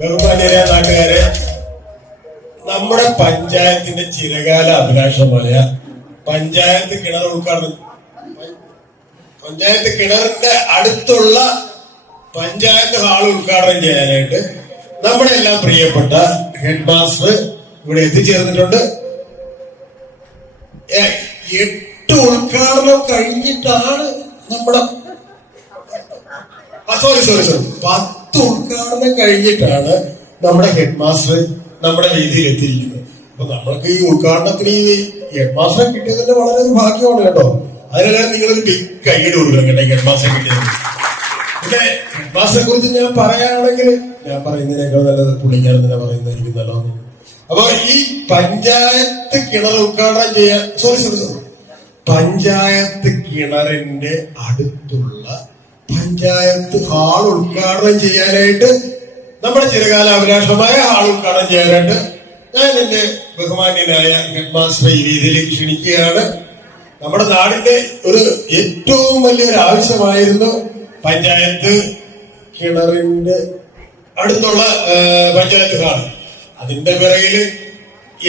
ബഹുമാന്യരായ നാട്ടുകാരെ, നമ്മുടെ പഞ്ചായത്തിന്റെ ചിരകാല അഭിലാഷമായ പഞ്ചായത്ത് കിണർ ഉദ്ഘാടനം, പഞ്ചായത്ത് കിണറിന്റെ അടുത്തുള്ള പഞ്ചായത്ത് ഹാൾ ഉദ്ഘാടനം ചെയ്യാനായിട്ട് നമ്മുടെ എല്ലാം പ്രിയപ്പെട്ട ഹെഡ് മാസ്റ്റർ ഇവിടെ എത്തിച്ചേർന്നിട്ടുണ്ട്. 8 ഉദ്ഘാടനം കഴിഞ്ഞിട്ടാണ് നമ്മുടെ 10 ഉദ്ഘാടനം കഴിഞ്ഞിട്ടാണ് നമ്മുടെ ഹെഡ് മാസ്റ്റർ നമ്മുടെ വേദിയിൽ എത്തിയിരിക്കുന്നത്. അപ്പൊ നമ്മൾക്ക് ഈ ഉദ്ഘാടനത്തിന് ഈ ഹെഡ് മാസ്റ്ററെ കിട്ടിയതിന്റെ വളരെ ഭാഗ്യമാണ് കേട്ടോ. അതിനെല്ലാം നിങ്ങളൊരു ബിഗ് കൈയ്യടി കൊടുക്കണം കേട്ടോ ഹെഡ് മാസ്റ്ററെ കിട്ടിയത്. പിന്നെ ഹെഡ് മാസ്റ്ററെ കുറിച്ച് ഞാൻ പറയുകയാണെങ്കിൽ ഞാൻ പറയുന്നതിനേക്കാൾ നല്ലത് പുള്ളിക്കാരൻ തന്നെ പറയുന്നതായിരിക്കും നല്ലതെന്ന്. അപ്പൊ ഈ പഞ്ചായത്ത് കിണർ ഉദ്ഘാടനം ചെയ്യാൻ പഞ്ചായത്ത് കിണറിന്റെ അടുത്തുള്ള പഞ്ചായത്ത് ഹാൾ ഉദ്ഘാടനം ചെയ്യാനായിട്ട് നമ്മുടെ ചിരകാല അഭിലാഷമായ ഹാൾ ഉദ്ഘാടനം ചെയ്യാനായിട്ട് ഞാൻ എന്റെ ബഹുമാന്യനായ ഹെഡ് മാസ്റ്ററെ ഈ രീതിയിലേക്ക് ക്ഷണിക്കുകയാണ്. നമ്മുടെ നാടിന്റെ ഒരു ഏറ്റവും വലിയൊരു ആവശ്യമായിരുന്നു പഞ്ചായത്ത് കിണറിന്റെ അടുത്തുള്ള പഞ്ചായത്ത് ഹാൾ. അതിന്റെ പിറകില്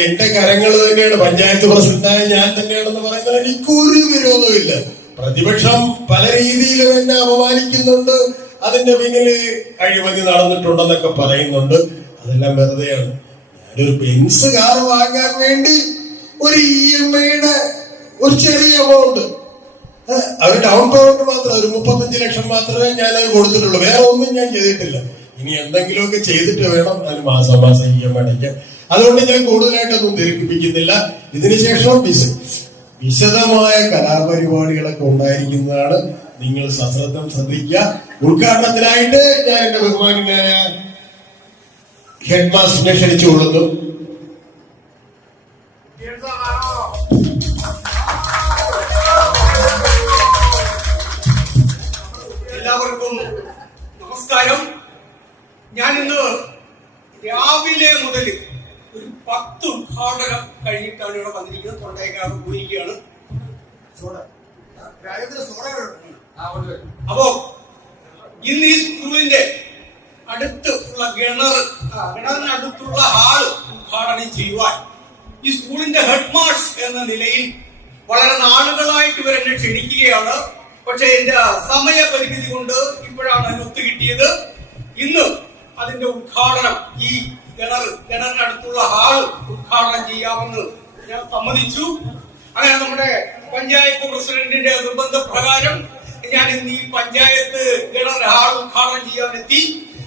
എന്റെ കരങ്ങൾ തന്നെയാണ്, പഞ്ചായത്ത് പ്രസിഡന്റായ ഞാൻ തന്നെയാണെന്ന് പറയുന്നത് എനിക്കൊരു വിരോധമില്ല. പ്രതിപക്ഷം പല രീതിയിലും എന്നെ അപമാനിക്കുന്നുണ്ട്, അതിന്റെ പിന്നില് അഴിമതി നടന്നിട്ടുണ്ടെന്നൊക്കെ പറയുന്നുണ്ട്. അതെല്ലാം വെറുതെയാണ്. ഞാനൊരു ബെൻസ് കാർ വാങ്ങാൻ വേണ്ടി ഒരു EMI-യുടെ ഒരു ചെറിയ എമൗണ്ട്, അത് ഡൗൺ പേയ്മെന്റ് മാത്രം, ഒരു 35 ലക്ഷം മാത്രമേ ഞാൻ അത് കൊടുത്തിട്ടുള്ളൂ. വേറെ ഒന്നും ഞാൻ ചെയ്തിട്ടില്ല. ഇനി എന്തെങ്കിലുമൊക്കെ ചെയ്തിട്ട് വേണം അതിന് മാസം EMI അടയ്ക്കാൻ. അതുകൊണ്ട് ഞാൻ കൂടുതലായിട്ടൊന്നും ദീർഘിപ്പിക്കുന്നില്ല. ഇതിനുശേഷം വിശദമായ കലാപരിപാടികളൊക്കെ ഉണ്ടായിരിക്കുന്നതാണ്. നിങ്ങൾ സശ്രദ്ധം ശ്രദ്ധിക്കുക. ഉദ്ഘാടനത്തിനായിട്ട് ഞാൻ എന്റെ ബഹുമാനായ ഹെഡ് മാസ്റ്ററിനെ ക്ഷണിച്ചുകൊള്ളുന്നു. എല്ലാവർക്കും നമസ്കാരം. ഞാൻ ഇന്ന് രാവിലെ മുതൽ ഒരു 10 ഉദ്ഘാടനം കഴിഞ്ഞിട്ടാണ് ഇവിടെ വന്നിരിക്കുന്നത്. തൊണ്ടയൊക്കെ പോയിരിക്കുകയാണ്. അപ്പോ ഇന്ന് ഈ സ്കൂളിന്റെ അടുത്തുള്ള കിണറിന് അടുത്തുള്ള ഹാള് ഉദ്ഘാടനം ചെയ്യുവാൻ ഈ സ്കൂളിന്റെ ഹെഡ് മാസ്റ്റർ എന്ന നിലയിൽ വളരെ നാളുകളായിട്ട് ഇവരെന്നെ ക്ഷണിക്കുകയാണ്. പക്ഷെ എന്റെ സമയപരിമിതി കൊണ്ട് ഇപ്പോഴാണ് അതിന് ഒത്തുകിട്ടിയത്. ഇന്ന് അതിന്റെ ഉദ്ഘാടനം, ഈ കിണറിനടുത്തുള്ള ഹാൾ ഉദ്ഘാടനം ചെയ്യാമെന്ന് ഞാൻ സമ്മതിച്ചു. അങ്ങനെ നമ്മുടെ പഞ്ചായത്ത് പ്രസിഡന്റിന്റെ നിർബന്ധപ്രകാരം ഞാൻ ഇന്ന് ഈ പഞ്ചായത്ത് കിണർ ഹാൾ ഉദ്ഘാടനം ചെയ്യാനെത്തി.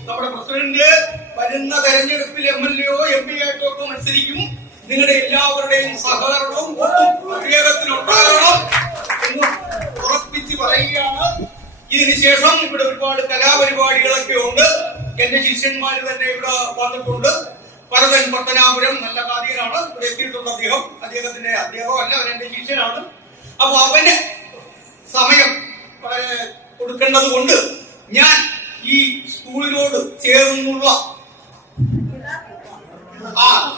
നമ്മുടെ പ്രസിഡന്റ് വരുന്ന തെരഞ്ഞെടുപ്പിൽ MLA-യോ MP ആയിട്ടോ ഒക്കെ മത്സരിക്കും. നിങ്ങളുടെ എല്ലാവരുടെയും സഹകരണവും വേഗത്തിലുണ്ടാകണം എന്ന് ഉറപ്പിച്ച് പറയുകയാണ്. ഇതിനുശേഷം ഇവിടെ ഒരുപാട് കലാപരിപാടികളൊക്കെ ഉണ്ട്. എന്റെ ശിഷ്യന്മാര് തന്നെ ഇവിടെ വന്നിട്ടുണ്ട്. ഭരതൻ പത്തനാപുരം നല്ല കാര്യം ഇവിടെ എത്തിയിട്ടുണ്ട്. അദ്ദേഹത്തിന്റെ അദ്ദേഹമല്ല, അവൻ എന്റെ ശിഷ്യനാണ്. അപ്പൊ അവന് സമയം കൊടുക്കേണ്ടത് കൊണ്ട് ഞാൻ ഈ സ്കൂളിനോട് ചേർന്നുള്ള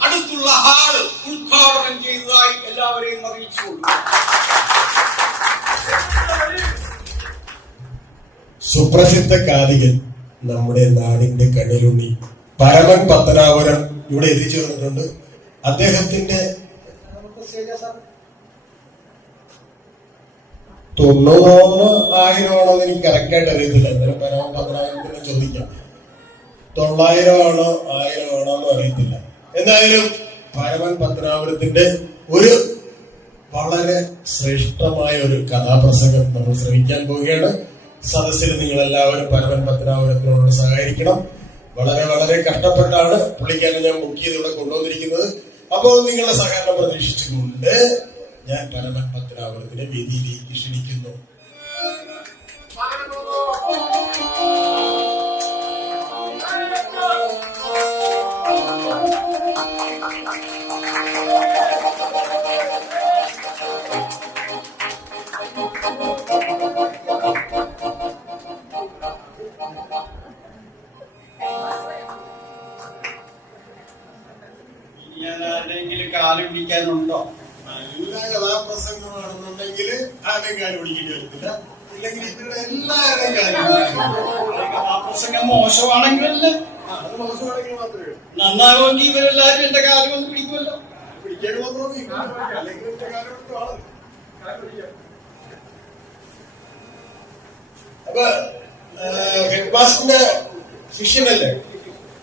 അടുത്തുള്ള ഹാള് ഉദ്ഘാടനം ചെയ്തതായി എല്ലാവരെയും അറിയിച്ചു. സുപ്രസിദ്ധ കാതികൻ, നമ്മുടെ നാടിന്റെ കണ്ണിലുണ്ണി പരമൻ പത്തനാപുരം ഇവിടെ എത്തിച്ചേർന്നിട്ടുണ്ട്. അദ്ദേഹത്തിന്റെ 90,000 ആണോ എന്ന് എനിക്ക് കറക്റ്റായിട്ട് അറിയത്തില്ല. എന്നാലും പരമൻ പത്തനാപുരത്തിന് ചോദിക്കാം. 900 ആണോ 1000 ആണോ എന്ന് അറിയത്തില്ല. എന്തായാലും പരമൻ പത്തനാപുരത്തിന്റെ ഒരു വളരെ ശ്രേഷ്ഠമായ ഒരു കഥാപ്രസംഗം നമ്മൾ ശ്രമിക്കാൻ പോവുകയാണ്. സദസ്സിൽ നിങ്ങൾ എല്ലാവരും പരമൻ പത്തനാപുരത്തിനോട് സഹകരിക്കണം. വളരെ വളരെ കഷ്ടപ്പെട്ടാണ് പുള്ളിക്കാരനെ ഞാൻ ബുക്ക് ചെയ്ത് ഇവിടെ കൊണ്ടുവന്നിരിക്കുന്നത്. അപ്പോൾ നിങ്ങളുടെ സഹകരണം പ്രതീക്ഷിച്ചുകൊണ്ട് ഞാൻ പരമൻ പത്തനാപുരത്തിനെ വേദിയിലേക്ക് ക്ഷണിക്കുന്നു. കാല് പിടിക്കാനുണ്ടോ? നല്ല കഥാപ്രസംഗമാണെന്നുണ്ടെങ്കിൽ ആരെയും കാല് പിടിക്കേണ്ടി വരത്തില്ല. ഇല്ലെങ്കിൽ ഇവരുടെ എല്ലാവരുടെയും കാല് പിടിക്കും. കഥാപ്രസംഗം മോശമാണെങ്കിലല്ലേ അത് മോശമാണെങ്കിൽ മാത്രമേ ഉള്ളൂ. നന്നാകുമെങ്കിൽ ഇവരെല്ലാരും എന്റെ കാലം കൊണ്ട് പിടിക്കുമല്ലോ. പിടിക്കാൻ മാത്രമേ ഈ കാലം പിടിക്കാം. അല്ലെങ്കിൽ ഒറ്റ കാലം എടുത്ത് ആള് കാലം പിടിക്കാം. അപ്പൊ ഹെഡ് മാസ്റ്ററിന്റെ ശിഷ്യനല്ലേ?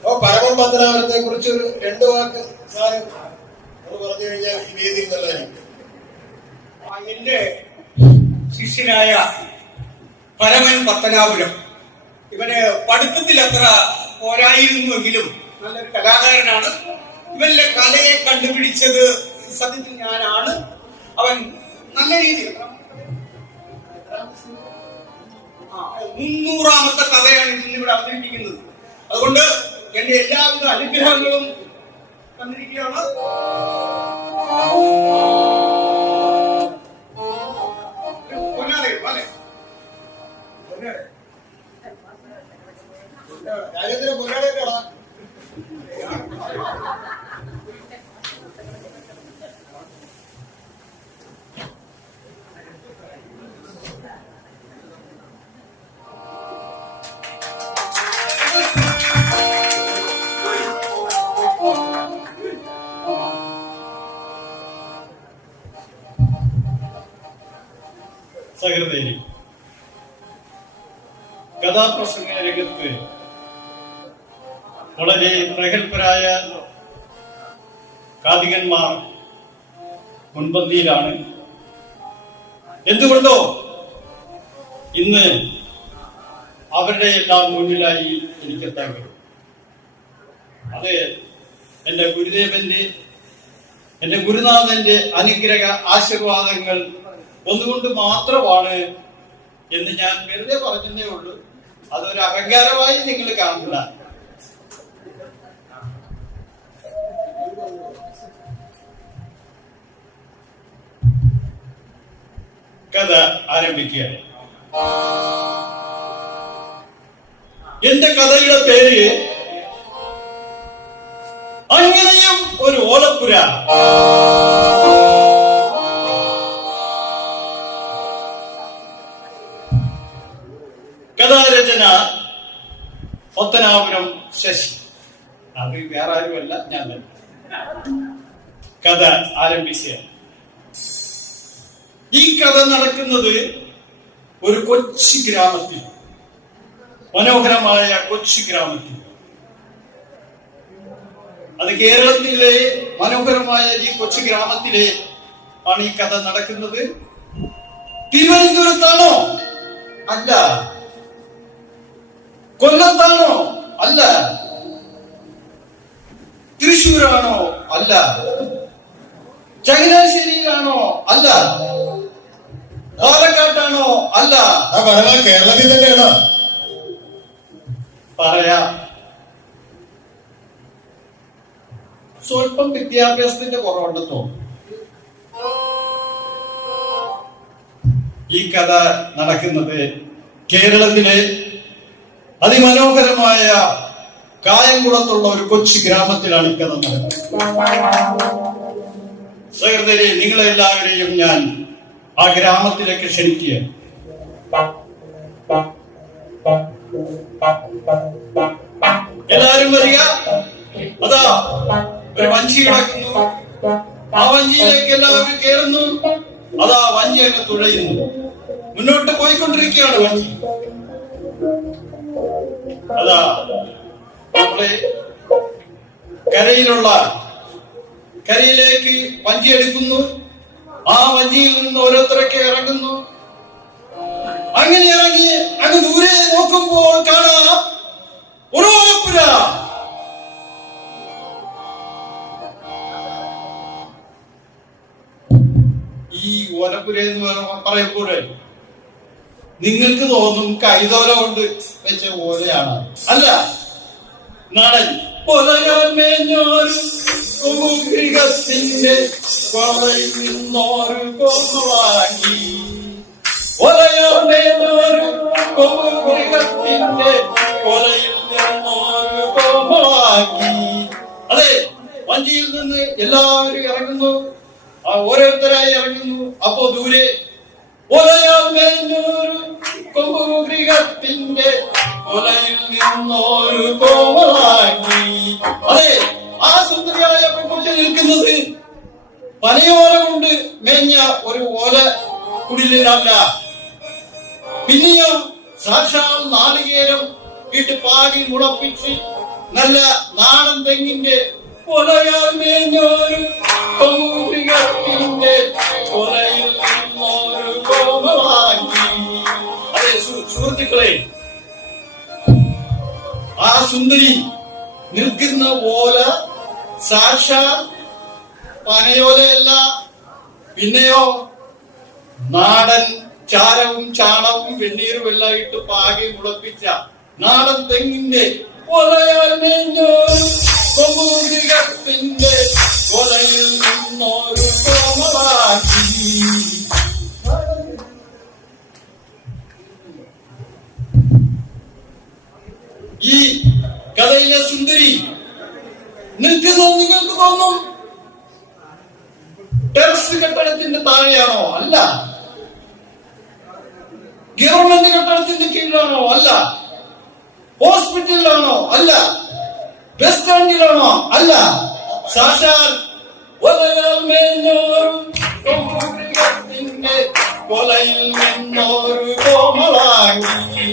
അപ്പൊ പരമൻ പത്തനാപുരത്തെ കുറിച്ച് ഒരു 2 വാക്ക് സാറ് അത് പറഞ്ഞു കഴിഞ്ഞാൽ ഈ വേദിയിൽ നല്ലതായിരിക്കും. എന്റെ ശിഷ്യനായ പരമൻ പത്തനാപുരം ഇവന് പഠിത്തത്തിൽ അത്ര പോരായിരുന്നുവെങ്കിലും നല്ലൊരു കലാകാരനാണ്. ഇവന്റെ കലയെ കണ്ടുപിടിച്ചത് സത്യത്തിൽ ഞാനാണ്. അവൻ നല്ല രീതിയിൽ 300ാമത്തെ കഥയാണ് ഇന്നിവിടെ അവതരിപ്പിക്കുന്നത്. അതുകൊണ്ട് എന്റെ എല്ലാവിധ അനുഗ്രഹങ്ങളും തന്നിരിക്കുകയാണ്. രാജ്യത്തിന് പൊന്നാടേക്കാടാ. സഹൃദയരെ, കഥാപ്രസംഗ രംഗത്ത് വളരെ പ്രഗത്ഭരായ കാതികന്മാർ മുൻപന്തിയിലാണ്. എന്തുകൊണ്ടോ ഇന്ന് അവരുടെ എല്ലാം മുന്നിലായി എനിക്കെത്താൻ കഴിയും. അത് എന്റെ ഗുരുദേവന്റെ, എന്റെ ഗുരുനാഥന്റെ അനുഗ്രഹ ആശീർവാദങ്ങൾ ഒന്നുകൊണ്ട് മാത്രമാണ് എന്ന് ഞാൻ വെറുതെ പറഞ്ഞതേ ഉള്ളൂ. അതൊരു അഹങ്കാരമായി നിങ്ങൾ കാണില്ല. കഥ ആരംഭിക്കുകയാണ്. എന്റെ കഥയുടെ പേര് അങ്ങനെയും ഒരു ഓലപ്പുര. കഥാരചന പത്തനാപുരം ശശി. അത് വേറെ ആരുമല്ല, ഞാൻ തന്നെ. കഥ ആരംഭിക്കുകയാണ്. ഈ കഥ നടക്കുന്നത് ഒരു കൊച്ചു ഗ്രാമത്തിൽ, മനോഹരമായ കൊച്ചു ഗ്രാമത്തിൽ. അത് കേരളത്തിലെ മനോഹരമായ ഈ കൊച്ചു ഗ്രാമത്തിലെ ആണ് ഈ കഥ നടക്കുന്നത്. തിരുവനന്തപുരത്താണോ? അല്ല. കൊല്ലത്താണോ? അല്ല. തൃശ്ശൂരാണോ? അല്ല. ചങ്ങനാശ്ശേരിയിലാണോ? അല്ല. പാലക്കാട്ടാണോ? അല്ല. കേരളത്തിൽ തന്നെയാണോ? പറയാം. സ്വല്പം വിദ്യാഭ്യാസത്തിന്റെ കുറവുണ്ടെന്നോ. ഈ കഥ നടക്കുന്നത് കേരളത്തിലെ അതിമനോഹരമായ കായംകുളത്തുള്ള ഒരു കൊച്ചു ഗ്രാമത്തിലാണ് ഈ കഥ നടക്കുന്നത്. സഹൃദയരെ, നിങ്ങളെല്ലാവരെയും ഞാൻ ആ ഗ്രാമത്തിലേക്ക് ക്ഷണിക്കുക. എല്ലാവരും വരിക. അതാ ഒരു വഞ്ചി കിടക്കുന്നു. ആ വഞ്ചിയിലേക്ക് എല്ലാവരും കയറുന്നു. അതാ വഞ്ചി അങ്ങ് തുഴയുന്നു. മുന്നോട്ട് പോയിക്കൊണ്ടിരിക്കുകയാണ് വഞ്ചി. അതാ നമ്മളെ കരയിലേക്ക് വഞ്ചി എടുക്കുന്നു. ആ വഞ്ചിയിൽ നിന്ന് ഓരോരുത്തരൊക്കെ ഇറങ്ങുന്നു. അങ്ങനെ ഇറങ്ങി അങ്ങ് ദൂരെ നോക്കുമ്പോൾ കാണാം ഒരു ഓലപ്പുര. ഈ ഓലപ്പുര എന്ന് പറയുമ്പോൾ നിങ്ങൾക്ക് തോന്നും കൈതോല കൊണ്ട് വെച്ച ഓലയാണ്. അല്ല, നടൻ പൊലയാൽ മേഞ്ഞൊരു മൃഗത്തിന്റെ കൊലയിൽ നിന്നൊരു കൊമ്പുവാങ്ങി. ഒലയാൽ മേഞ്ഞൊരു മൃഗത്തിന്റെ കൊലയിൽ നിന്നൊരു കൊമ്പുവാങ്ങി. അതെ, വഞ്ചിയിൽ നിന്ന് എല്ലാവരും ഇറങ്ങുന്നു. ഓരോരുത്തരായി ഇറങ്ങുന്നു. അപ്പോ ദൂരെ ഒലയാൽ മേഞ്ഞൊരു കൊമ്പുമൃഗത്തിന്റെ കൊലയിൽ നിന്നൊരു കോമളാക്കി. അതെ, ആ സുന്ദരിയായ പെൺകുട്ടി നിൽക്കുന്നത് പനയോല കൊണ്ട് മേഞ്ഞ ഒരു ഓല കുടിലല്ല, പിന്നെയോ സാക്ഷാൽ നാളികേരം ഇട്ട് പാടി മുളപ്പിച്ച് നല്ല നാടൻ തെങ്ങിന്റെ കൊലയാൽ മേഞ്ഞൊരു കൊമ്പുമൃഗത്തിന്റെ കൊലയിൽ നിന്നൊരു കോമളാക്കി. അതെ സുഹൃത്തുക്കളെ, ആ സുന്ദരി നിൽക്കുന്ന ഓല സാക്ഷാൽ പനയോലയല്ല, പിന്നെയോ നാടൻ ചാരവും ചാണകവും വെണ്ണീരും എല്ലാം ഇട്ട് പാകി മുളപ്പിച്ച നാടൻ തെങ്ങിന്റെ കൊലയാൽ മേഞ്ഞൊരു കൊമ്പുമൃഗത്തിന്റെ കൊലയിൽ നിന്നൊരു കോമളാക്കി. ഈ കഥയിലെ സുന്ദരി നിൽക്കുന്നത് നിങ്ങൾക്ക് തോന്നും ടെറസ് കെട്ടിടത്തിന്റെ താഴെയാണോ? അല്ല. ഗവൺമെന്റ് കെട്ടിടത്തിന്റെ കീഴിലാണോ? അല്ല. ഹോസ്പിറ്റലിലാണോ? അല്ല. ബസ് സ്റ്റാൻഡിലാണോ? അല്ല. സാക്ഷാൽ കൊലയാൽ മേഞ്ഞൊരു കൊമ്പുമൃഗത്തിന്റെ കൊലയിൽ നിന്നൊരു കോമളാക്കി.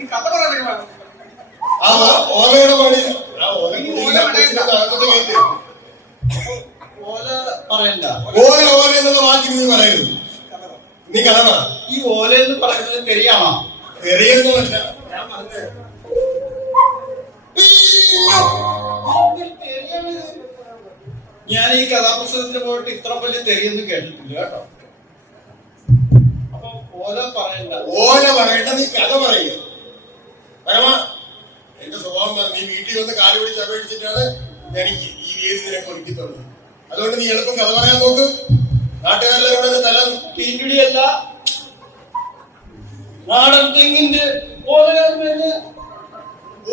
ഈ കഥ പറയുന്നത് ആ ഓലയുടെ പണി ഓല പറയണ്ട. ഓല ഓല എന്നുള്ള വാക്ക് നീ പറയരുത്. നീ കഥ പറ. ഈ ഓല എന്ന് പറയുന്നത് തെറിയാണോ? തെറിയൊന്നുമല്ല. ഞാൻ പറഞ്ഞത് ഞാൻ ഈ കഥാപുസ്തകത്തിന് പോയിട്ട് ഇത്ര വലിയ തെറിയൊന്നും കേട്ടിട്ടില്ല കേട്ടോ. അപ്പൊ ഓല പറയണ്ട. ഓല പറയണ്ട, നീ കഥ പറയുക. പരമ എന്റെ സ്വഭാവം പറഞ്ഞു, നീ വീട്ടിൽ വന്ന് കാല് പിടിച്ച് അപേക്ഷിച്ചിട്ടാണ് ഞാൻ ഈ വേദി നിനക്ക് ഒരുക്കി തന്നത്. അതുകൊണ്ട് നീ എളുപ്പം കഥ പറയാൻ നോക്ക്. നാട്ടുകാരെല്ലാം തല തീൻപിടിയല്ല, നാടൻ തെങ്ങിന്റെ ഓല വേണ്ട.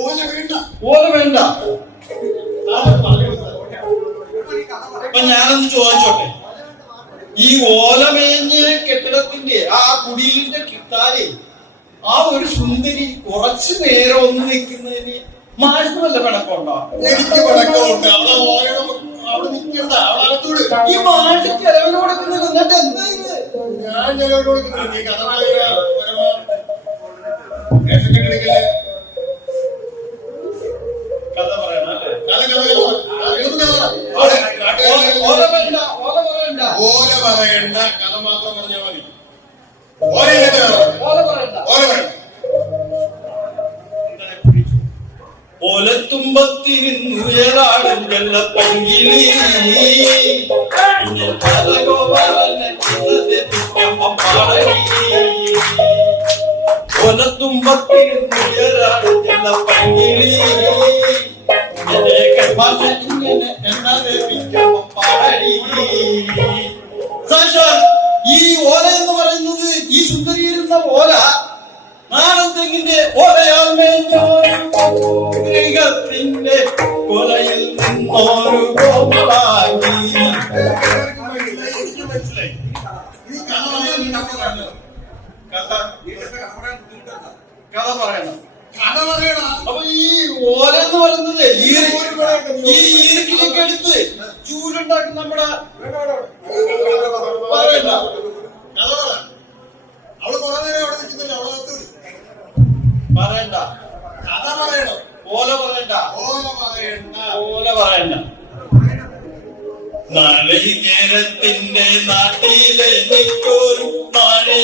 ഓല വേണ്ട. ഓല വേണ്ട. അപ്പൊ ഞാനൊന്ന് ചോദിച്ചോട്ടെ, ഈ ഓലമേഞ്ഞ കെട്ടിടത്തിന്റെ ആ കുടിലിന്റെ കിട്ടാലെ ആ ഒരു സുന്ദരി കുറച്ചു നേരം ഒന്ന് നിൽക്കുന്നതിന് മാഷിന് വല്ല പിണക്കമുണ്ടോ? എനിക്ക് പടക്കമുണ്ട്. അവളെ ഓലയുടെ അവിടെ നിൽക്കണ്ട, അവളകത്തോട്. ഈ മാഷ് ചെലവിന് കൊടുക്കുന്നത് എന്നിട്ട് എന്താ ഇത്? ഞാൻ ചിലവോട് കൊടുക്കുന്നില്ല. നീ കഥ പറയുക. റേഷൻ കെട്ടിടക്കല്ലേ കഥ പറയണം അല്ലേ? ഓല വേണ്ട, ഓല പറയണ്ട. ഓല പറയണ്ട, കഥ മാത്രം പറഞ്ഞാൽ മതി. ഓല പറയണ്ട. ഓല വേണ്ട. ഓലത്തുമ്പത്തിരുന്നുയരാടും വെള്ളപ്പങ്കിളി ഓലത്തുമ്പത്തിരുന്നുയരാടും വെള്ളപ്പങ്കിളി ഇങ്ങനെ എണ്ണ പാടി. സാക്ഷാൽ ഈ ഓല എന്ന് പറയുന്നത് ഈ സുന്ദരിയിരുന്ന ഓല നാടൻ തെങ്ങിന്റെ ഓലയാൽ മേഞ്ഞോരുടെ കൊലയിൽ നിന്നൊരു കോമളാക്കി. എനിക്ക് മനസ്സിലായി. നീ കഥ കഥ പറയണം. കഥ പറയണം. അപ്പൊ ഈ ഓല എന്ന് പറയുന്നത് ഈ ഈർക്കിലൊക്കെ എടുത്ത് ചൂലുണ്ടാക്കുന്ന നമ്മുടെ പറയണ്ട. കഥ പറ. അവള് കുറെ നേരം അവിടെ നിൽക്കുന്നില്ല. അവളകത്ത് പറയണ്ട. കഥ പറയണം. ഓല പറയണ്ട. ഓല പറയണ്ട. ഓല പറയണ്ട. നാളികേരത്തിന്റെ നാട്ടിലെ നിൽക്കൊരു നാളെ